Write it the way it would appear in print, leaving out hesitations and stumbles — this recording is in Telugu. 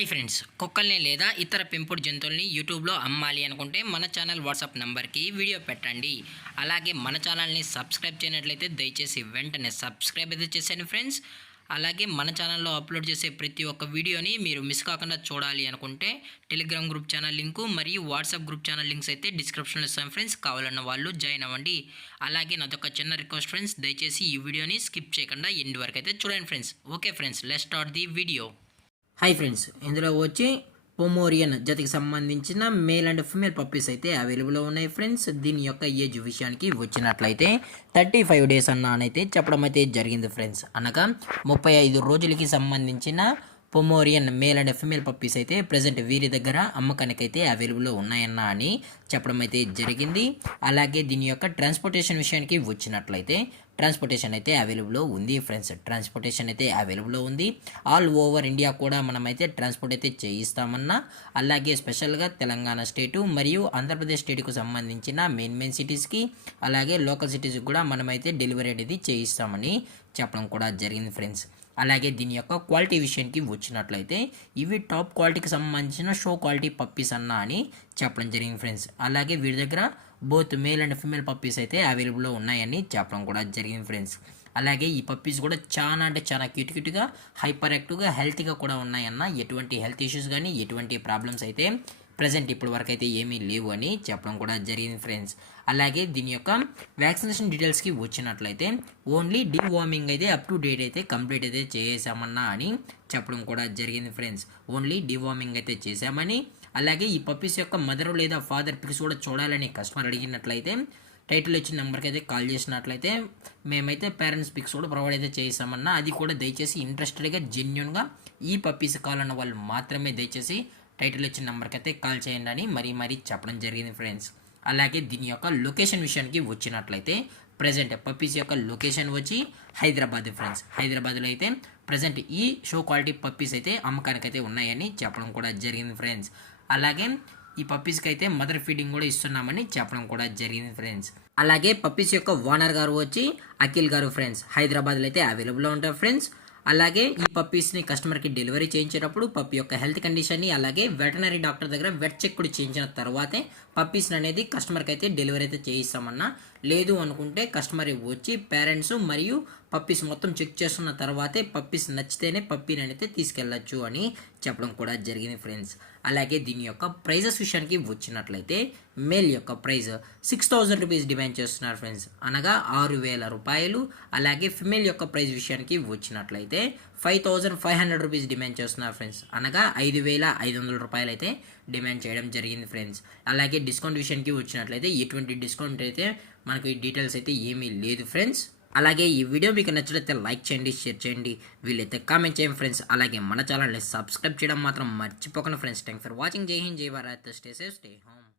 హాయ్ ఫ్రెండ్స్, కుక్కల్ని లేదా ఇతర పెంపుడు జంతువుల్ని యూట్యూబ్లో అమ్మాలి అనుకుంటే మన ఛానల్ వాట్సాప్ నెంబర్కి వీడియో పెట్టండి. అలాగే మన ఛానల్ని సబ్స్క్రైబ్ చేయనట్లయితే దయచేసి వెంటనే సబ్స్క్రైబ్ అయితే చేసేయండి ఫ్రెండ్స్. అలాగే మన ఛానల్లో అప్లోడ్ చేసే ప్రతి ఒక్క వీడియోని మీరు మిస్ కాకుండా చూడాలి అనుకుంటే టెలిగ్రామ్ గ్రూప్ ఛానల్ లింకు మరియు వాట్సాప్ గ్రూప్ ఛానల్ లింక్స్ అయితే డిస్క్రిప్షన్లో ఇస్తాను ఫ్రెండ్స్. కావాలన్న వాళ్ళు జాయిన్ అవ్వండి. అలాగే నాదొక చిన్న రిక్వెస్ట్ ఫ్రెండ్స్, దయచేసి ఈ వీడియోని స్కిప్ చేయకుండా ఎండ్ వరకు అయితే చూడండి friends. Okay friends, let's start the video. Hi friends, ఇందులో వచ్చి పొమోరియన్ జాతికి సంబంధించిన మేల్ అండ్ ఫిమేల్ పప్పీస్ అయితే అవైలబుల్లో ఉన్నాయి ఫ్రెండ్స్. దీని యొక్క ఏజ్ విషయానికి వచ్చినట్లయితే 35 days అన్నైతే చెప్పడం అయితే జరిగింది ఫ్రెండ్స్. అనగా 35 రోజులకి సంబంధించిన Pomeranian male and female puppies అయితే ప్రజెంట్ వీరి దగ్గర అమ్మకానికి అయితే అవైలబుల్లో ఉన్నాయన్న అని చెప్పడం అయితే జరిగింది. అలాగే దీని యొక్క ట్రాన్స్పోర్టేషన్ విషయానికి వచ్చినట్లయితే ట్రాన్స్పోర్టేషన్ అయితే అవైలబుల్లో ఉంది ఫ్రెండ్స్. ట్రాన్స్పోర్టేషన్ అయితే అవైలబుల్లో ఉంది. ఆల్ ఓవర్ ఇండియా కూడా మనమైతే ట్రాన్స్పోర్ట్ అయితే చేయిస్తామన్నా, అలాగే స్పెషల్గా తెలంగాణ స్టేటు మరియు ఆంధ్రప్రదేశ్ స్టేట్కు సంబంధించిన మెయిన్ సిటీస్కి అలాగే లోకల్ సిటీస్కి కూడా మనమైతే డెలివరీ అనేది చేయిస్తామని చెప్పడం కూడా జరిగింది ఫ్రెండ్స్. అలాగే దీని యొక్క క్వాలిటీ విషయానికి వచ్చినట్లయితే ఇవి టాప్ క్వాలిటీకి సంబంధించిన షో క్వాలిటీ పప్పీస్ అన్న అని చెప్పడం జరిగింది ఫ్రెండ్స్. అలాగే వీరి దగ్గర both male and female puppies అయితే అవైలబుల్లో ఉన్నాయని చెప్పడం కూడా జరిగింది ఫ్రెండ్స్. అలాగే ఈ పప్పీస్ కూడా చాలా అంటే చాలా క్యూట్గా హైపర్ యాక్టివ్గా హెల్తీగా కూడా ఉన్నాయన్న. ఎటువంటి హెల్త్ ఇష్యూస్ కానీ ఎటువంటి ప్రాబ్లమ్స్ అయితే ప్రజెంట్ ఇప్పుడు వరకు అయితే ఏమీ లేవు అని చెప్పడం కూడా జరిగింది ఫ్రెండ్స్. అలాగే దీని యొక్క వ్యాక్సినేషన్ డీటెయిల్స్కి వచ్చినట్లయితే ఓన్లీ డీవార్మింగ్ అయితే అప్ టు డేట్ అయితే కంప్లీట్ అయితే చేసామన్నా అని చెప్పడం కూడా జరిగింది ఫ్రెండ్స్. ఓన్లీ డీవార్మింగ్ అయితే చేసామని, అలాగే ఈ పప్పీస్ యొక్క మదర్ లేదా ఫాదర్ పిక్స్ కూడా చూడాలని కస్టమర్ అడిగినట్లయితే టైటిల్ ఇచ్చిన నెంబర్కి అయితే కాల్ చేసినట్లయితే మేమైతే పేరెంట్స్ పిక్స్ కూడా ప్రొవైడ్ అయితే చేసామన్నా. అది కూడా దయచేసి ఇంట్రెస్టెడ్గా జెన్యున్గా ఈ పప్పీస్ కావాలన్న వాళ్ళు మాత్రమే దయచేసి టైటిల్ ఇచ్చిన నెంబర్కి అయితే కాల్ చేయండి అని మరీ చెప్పడం జరిగింది ఫ్రెండ్స్. అలాగే దీని యొక్క లొకేషన్ విషయానికి వచ్చినట్లయితే ప్రజెంట్ పప్పీస్ యొక్క లొకేషన్ వచ్చి హైదరాబాద్ ఫ్రెండ్స్. హైదరాబాద్లో అయితే ప్రజెంట్ ఈ షో క్వాలిటీ పప్పీస్ అయితే అమ్మకానికి అయితే ఉన్నాయని చెప్పడం కూడా జరిగింది ఫ్రెండ్స్. అలాగే ఈ పప్పీస్కి అయితే మదర్ ఫీడింగ్ కూడా ఇస్తున్నామని చెప్పడం కూడా జరిగింది ఫ్రెండ్స్. అలాగే పప్పీస్ యొక్క ఓనర్ గారు వచ్చి అఖిల్ గారు ఫ్రెండ్స్. హైదరాబాద్లో అయితే అవైలబుల్లో ఉంటారు ఫ్రెండ్స్. అలాగే ఈ పప్పీస్ని కస్టమర్కి డెలివరీ చేయించేటప్పుడు పప్పీ యొక్క హెల్త్ కండిషన్ని అలాగే వెటనరీ డాక్టర్ దగ్గర వెట్ చెక్ కూడా చేయించిన తర్వాతే పప్పీస్ని అనేది కస్టమర్కి అయితే డెలివరీ అయితే చేయిస్తామన్నా. లేదు అనుకుంటే కస్టమర్ వచ్చి పేరెంట్స్ మరియు పప్పీస్ మొత్తం చెక్ చేస్తున్న తర్వాతే పప్పీస్ నచ్చితేనే పప్పీని అయితే తీసుకెళ్ళచ్చు అని చెప్పడం కూడా జరిగింది ఫ్రెండ్స్. అలాగే దీని యొక్క ప్రైజెస్ విషయానికి వచ్చినట్లయితే మేల్ యొక్క ప్రైజ్ 6,000 రూపీస్ డిమాండ్ చేస్తున్నారు ఫ్రెండ్స్, అనగా 6,000 రూపాయలు. అలాగే ఫిమేల్ యొక్క ప్రైజ్ విషయానికి వచ్చినట్లయితే 5,500 రూపీస్ డిమాండ్ చేస్తున్నారు ఫ్రెండ్స్, అనగా 5,500 రూపాయలు అయితే డిమాండ్ చేయడం జరిగింది ఫ్రెండ్స్. అలాగే డిస్కౌంట్ విషయానికి వచ్చినట్లయితే ఎటువంటి డిస్కౌంట్ అయితే మనకు ఈ డీటెయిల్స్ అయితే ఏమీ లేదు ఫ్రెండ్స్. అలాగే ఈ వీడియో మీకు నచ్చినట్లయితే లైక్ చేయండి, షేర్ చేయండి, వీళ్ళైతే కామెంట్ చేయండి ఫ్రెండ్స్. అలాగే మన ఛానల్ని సబ్స్క్రైబ్ చేయడం మాత్రం మర్చిపోకండి ఫ్రెండ్స్. Thanks for watching. జై హింద్, జై Bharat, stay safe, stay home.